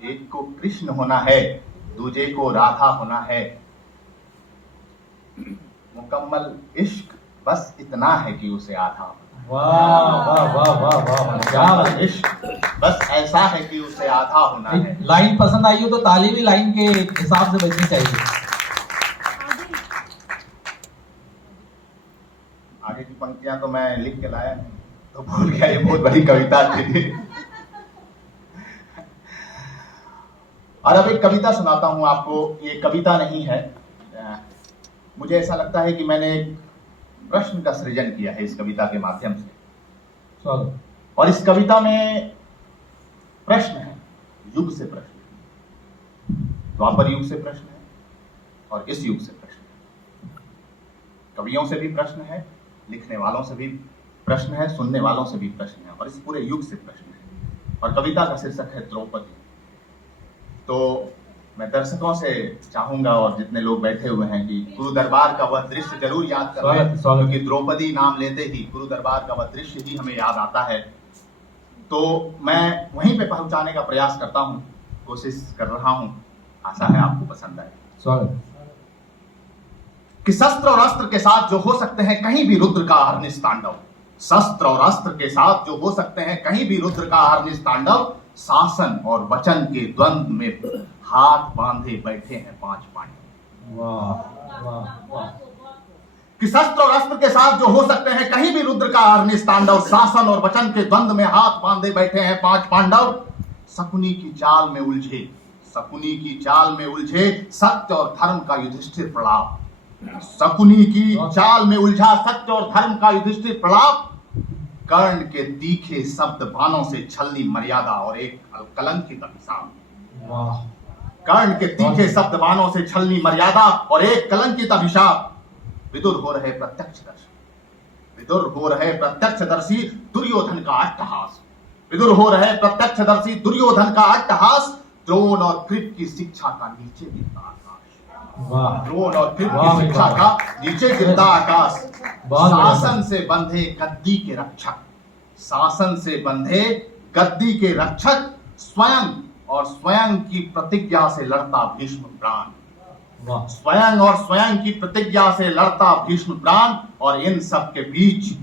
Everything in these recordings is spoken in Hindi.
एक को कृष्ण होना है, दूजे को राधा होना है। मुकम्मल इश्क बस इतना है कि उसे आधा होना। वाह वाह वाह वाह वाह, क्या मुकम्मल इश्क बस ऐसा है कि उसे आधा होना है। लाइन पसंद आई हो तो ताली भी लाइन के हिसाब से बजनी चाहिए। आगे की पंक्तियां तो मैं लिख के लाया नहीं, तो भूल गया। ये बहुत बड़ी कविता थी। और अब एक कविता सुनाता हूं आपको। ये कविता नहीं है, मुझे ऐसा लगता है कि मैंने एक प्रश्न का सृजन किया है इस कविता के माध्यम से। और इस कविता में प्रश्न है, युग से प्रश्न है, द्वापर युग से प्रश्न है और इस युग से प्रश्न है। कवियों से भी प्रश्न है, लिखने वालों से भी प्रश्न है, सुनने वालों से भी प्रश्न है, और इस पूरे युग से प्रश्न है। और कविता का शीर्षक है द्रौपदी। तो मैं दर्शकों से चाहूंगा और जितने लोग बैठे हुए हैं कि गुरु दरबार का वह दृश्य जरूर याद कर लें, क्योंकि द्रौपदी नाम लेते ही गुरु दरबार का वह दृश्य ही हमें याद आता है। तो मैं वहीं पे पहुंचाने का प्रयास करता हूं, कोशिश कर रहा हूं। आशा है आपको पसंद आए। स्वागत। कि शस्त्र और अस्त्र के साथ जो हो सकते हैं कहीं भी रुद्र का अहर्निश तांडव। शस्त्र और अस्त्र के साथ जो हो सकते हैं कहीं भी रुद्र का अहर्निश तांडव। शासन और वचन के द्वंद्व में हाथ बांधे बैठे हैं 5 पांडव। वाह वाह वाह। कि शस्त्र और अस्त्र के साथ जो हो सकते हैं कहीं भी रुद्र का अहर्निश तांडव। शासन और वचन के द्वंद्व में हाथ बांधे बैठे हैं 5 पांडव। शकुनी की चाल में उलझे, शकुनी की चाल में उलझे सत्य और धर्म का युधिष्ठिर प्रलाप। शकुनी की चाल में उलझा सत्य और धर्म का युधिष्ठिर प्रलाप। कर्ण के तीखे शब्द बाणों से छलनी मर्यादा और एक कलंकित अभिशाप। कर्ण के तीखे शब्द बाणों से छलनी मर्यादा और एक कलंकित अभिशाप। विदुर हो रहे प्रत्यक्षदर्शी, विदुर हो रहे प्रत्यक्षदर्शी दुर्योधन का अट्टहास। विदुर हो रहे प्रत्यक्षदर्शी दुर्योधन का अट्टहास। द्रोण और कृप की शिक्षा का नीचे गिरता आकाश। द्रोण और कृप की शिक्षा का नीचे गिरता आकाश। शासन से बंधे गद्दी के रक्षक, शासन से बंधे गद्दी के रक्षक। स्वयं और स्वयं की प्रतिज्ञा से लड़ता भीष्म प्राण। स्वयं और स्वयं की प्रतिज्ञा से लड़ता भीष्म प्राण। और इन सब के बीच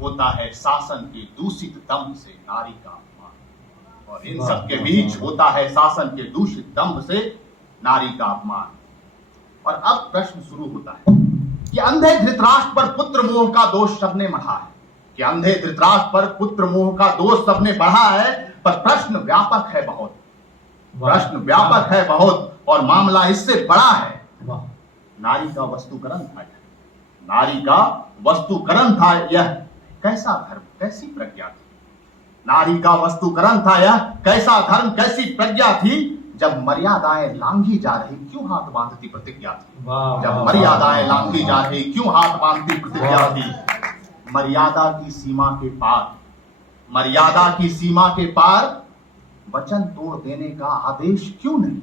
होता है शासन के दूषित दंभ से नारी का अपमान। और इन सब के बीच होता है शासन के दूषित दंभ से नारी का अपमान। और अब प्रश्न शुरू होता है कि अंधे धृतराष्ट्र पर पुत्र मोह का दोष सबने बढ़ा है। कि अंधे धृतराष्ट्र पर पुत्र मोह का दोष सबने बढ़ा है। पर प्रश्न व्यापक है बहुत, प्रश्न व्यापक है बहुत, और मामला इससे बड़ा है। नारी का वस्तुकरण था, नारी का वस्तुकरण था यह कैसा धर्म कैसी प्रज्ञा थी। नारी का वस्तुकरण था यह कैसा धर्म कैसी प्रज्ञा थी। जब मर्यादाएं लांघी जा रही क्यों हाथ बांधती प्रतिज्ञा थी। जब मर्यादाएं लांघी जा रही क्यों हाथ बांधती प्रतिज्ञा थी। मर्यादा की सीमा के पार, मर्यादा की सीमा के पार वचन तोड़ देने का आदेश क्यों नहीं।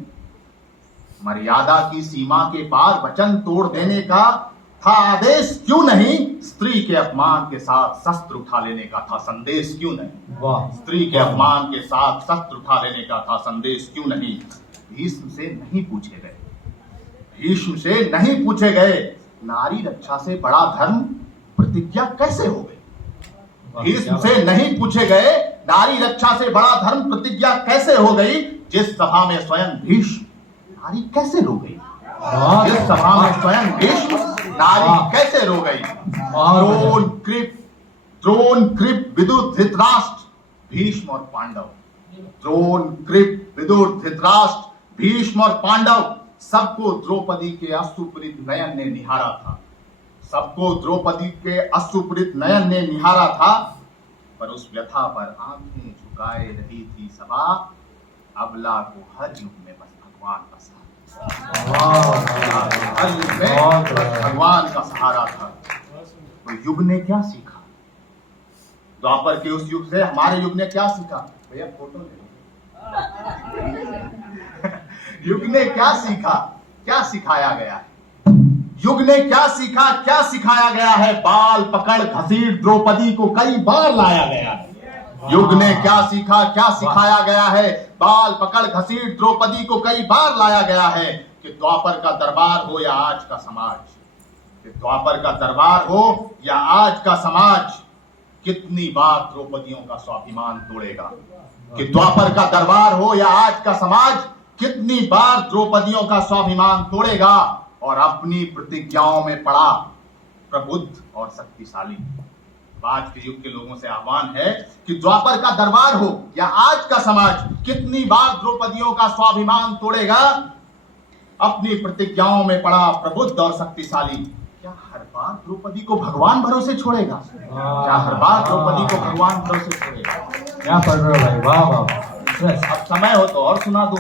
मर्यादा की सीमा के पार वचन तोड़ देने का था आदेश क्यों नहीं। स्त्री के अपमान के साथ शस्त्र उठा लेने का था संदेश क्यों नहीं। स्त्री के अपमान के साथ शस्त्र उठा लेने का था संदेश क्यों नहीं। भीष्म से नहीं पूछे गए, भीष्म से नहीं पूछे गए नारी रक्षा से बड़ा धर्म प्रतिज्ञा कैसे हो गई। भीष्म से नहीं पूछे गए नारी रक्षा से बड़ा धर्म प्रतिज्ञा कैसे हो गई। जिस सभा में स्वयं भीष्म नारी कैसे रो गई। जिस सभा में स्वयं भीष्म नारी कैसे रो गई। द्रोण कृप विदुर धृतराष्ट्र भीष्म और पांडव। द्रोण कृप विदुर धृतराष्ट्र भीष्म और पांडव। सबको द्रौपदी के अश्रुपूरित नयन ने निहारा था, सबको द्रौपदी के अश्रुपूरित नयन ने निहारा था। पर उस व्यथा पर आंखें झुकाए रही थी सभा। अबला को हर युग में बस भगवान का सहारा, हर युग में भगवान का सहारा था। तो युग ने क्या सीखा, द्वापर के उस युग से हमारे युग ने क्या सीखा। भैया फोटो ले युग ने क्या सीखा, क्या सिखाया गया है। युग ने क्या सीखा, क्या सिखाया गया है। बाल पकड़ घसीट द्रौपदी को कई बार लाया गया है। युग ने क्या सीखा, क्या सिखाया गया है। बाल पकड़ घसीट द्रौपदी को कई बार लाया गया है कि द्वापर का दरबार हो या आज का समाज, कि द्वापर का दरबार हो या आज का समाज, कितनी बार द्रौपदियों का स्वाभिमान तोड़ेगा। कि द्वापर का दरबार हो या आज का समाज, कितनी बार द्रौपदियों का स्वाभिमान तोड़ेगा और अपनी प्रतिज्ञाओं में पड़ा प्रबुद्ध और शक्तिशाली। आज के युग के लोगों से आह्वान है कि द्वापर का दरबार हो या आज का समाज, कितनी बार द्रौपदियों का स्वाभिमान तोड़ेगा, अपनी प्रतिज्ञाओं में पड़ा प्रबुद्ध और शक्तिशाली। क्या हर बार द्रौपदी को भगवान भरोसे छोड़ेगा? क्या हर बार द्रौपदी को भगवान भरोसे छोड़ेगा? क्या पढ़ रहे हो भाई, वाह वाह। अब समय हो तो और सुना दूं।